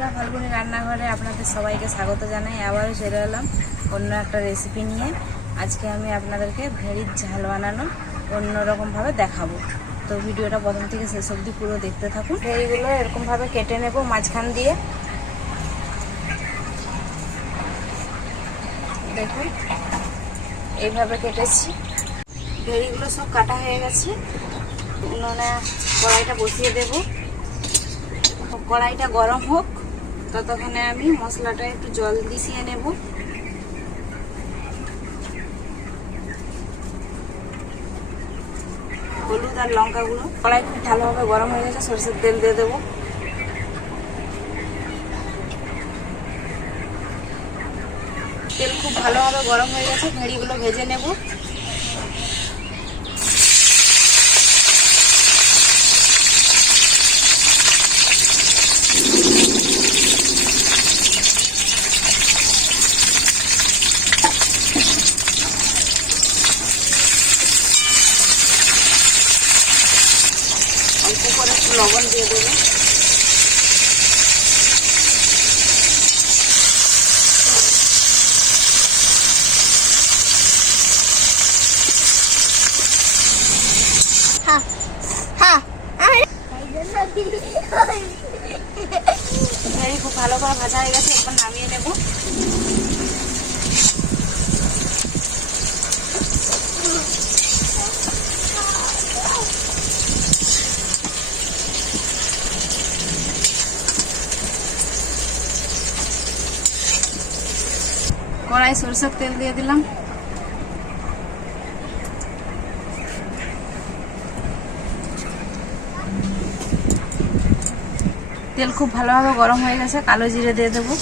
বন্ধুরা, ফাল্গুনি রান্নাঘরে আপনাদের সবাইকে স্বাগত জানাই। আবারও চলে এলাম অন্য একটা রেসিপি নিয়ে। আজকে আমি আপনাদেরকে ভেড়ির ঝাল বানানো অন্যরকমভাবে দেখাবো। তো ভিডিওটা প্রথম থেকে শেষ অবধি পুরো দেখতে থাকুন। ভেড়িগুলো এরকমভাবে কেটে নেব মাঝখান দিয়ে। দেখুন এইভাবে কেটেছি। ভেড়িগুলো সব কাটা হয়ে গেছে। উনুনে কড়াইটা বসিয়ে দেব। কড়াইটা গরম হোক, ততক্ষণে আমি মশলাটা একটু জল দিয়ে নেব। হলুদ আর লঙ্কা গুঁড়ো। কড়াই খুব ভালোভাবে গরম হয়ে গেছে, সরষের তেল দিয়ে দেবো। তেল খুব ভালোভাবে গরম হয়ে গেছে, ভেড়িগুলো ভেজে নেব। অল্প করে একটু লবণ দিয়ে দেবো। ভেড়ি খুব ভালো করে ভাজা হয়ে গেছে, এবার নামিয়ে নেব। কড়াই সরষের তেল দিয়ে দিলাম। তেল খুব ভালোভাবে গরম হয়ে গেছে, কালো জিরে দিয়ে দেবো।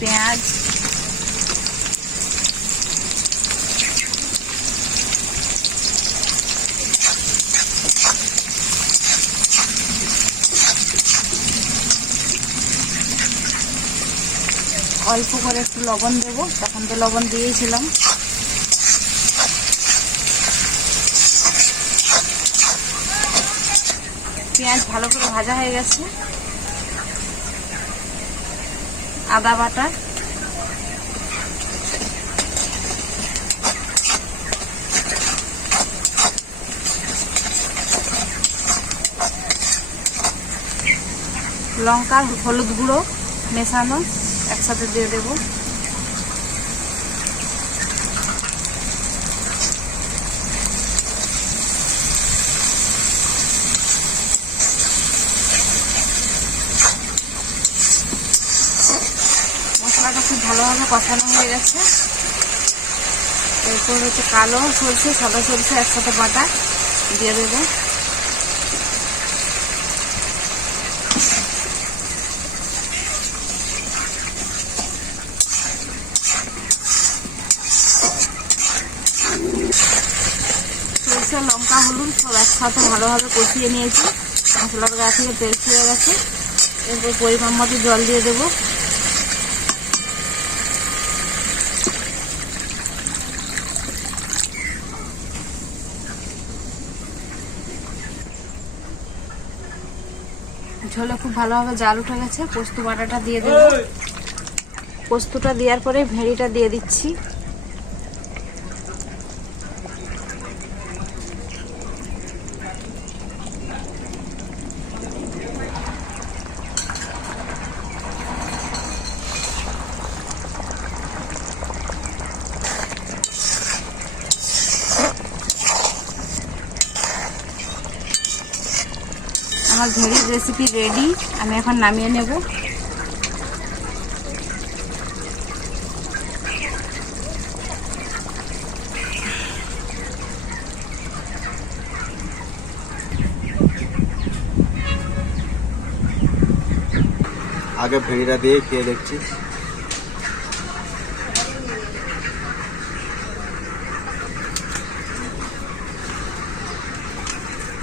পেঁয়াজ, অল্প করে একটু লবণ দেবো, তখন তো লবণ দিয়েছিলাম। পেঁয়াজ ভালো করে ভাজা হয়ে গেছে। আদা বাটা, লঙ্কা হলুদ গুঁড়ো মেশানো একসাথে দিয়ে দেব। মশলাটা খুব ভালোভাবে কষানো হয়ে গেছে। এরপর হচ্ছে কালো সরষে সাদা সরষে একসাথে বাটা দিয়ে দেবো। সরষে লঙ্কা হলুদ সব একসাথে ভালোভাবে কষিয়ে নিয়েছি। মশলার গা থেকে তেল ছেড়ে গেছে। এরপর পরিমাণ মতো জল দিয়ে দেবো। ঝোলে খুব ভালোভাবে জাল উঠে গেছে। পোস্ত বাটাটা দিয়ে দেবো। পোস্তটা দেওয়ার পরে ভেড়িটা দিয়ে দিচ্ছি। আমার ভেড়ির রেসিপি রেডি, আমি এখন নামিয়ে নেব। আগে ভেড়িটা দিয়ে খেয়ে দেখছি।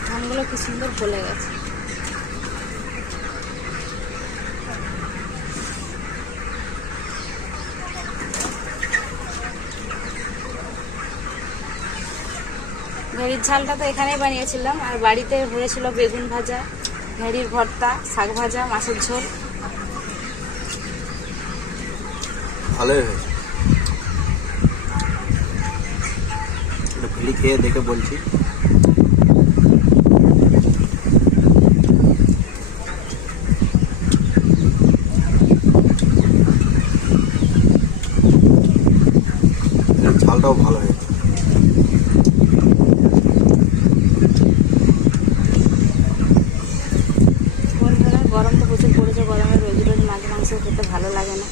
ধানগুলো কি সুন্দর গলে গেছে। ভেড়ির ঝালটা তো এখানেই বানিয়েছিলাম, আর বাড়িতে হয়েছিল বেগুন ভাজা, ভেড়ির ভর্তা, শাক ভাজা, মাছের ঝোল। ভালোই হয়েছে। ভেড়ি খেয়ে দেখে বলছি। ঝালটাও ভালো হয়েছে। বন্ধুরা, গরম তো প্রচুর পড়েছে, গরমে রোজ রোজ মাছ মাংস খেতে ভালো লাগে না।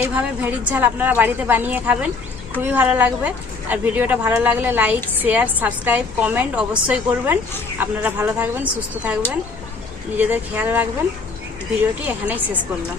এইভাবে ভেড়ির ঝাল আপনারা বাড়িতে বানিয়ে খাবেন, খুবই ভালো লাগবে। আর ভিডিওটা ভালো লাগলে লাইক, শেয়ার, সাবস্ক্রাইব, কমেন্ট অবশ্যই করবেন। আপনারা ভালো থাকবেন, সুস্থ থাকবেন, নিজেদের খেয়াল রাখবেন। ভিডিওটি এখানেই শেষ করলাম।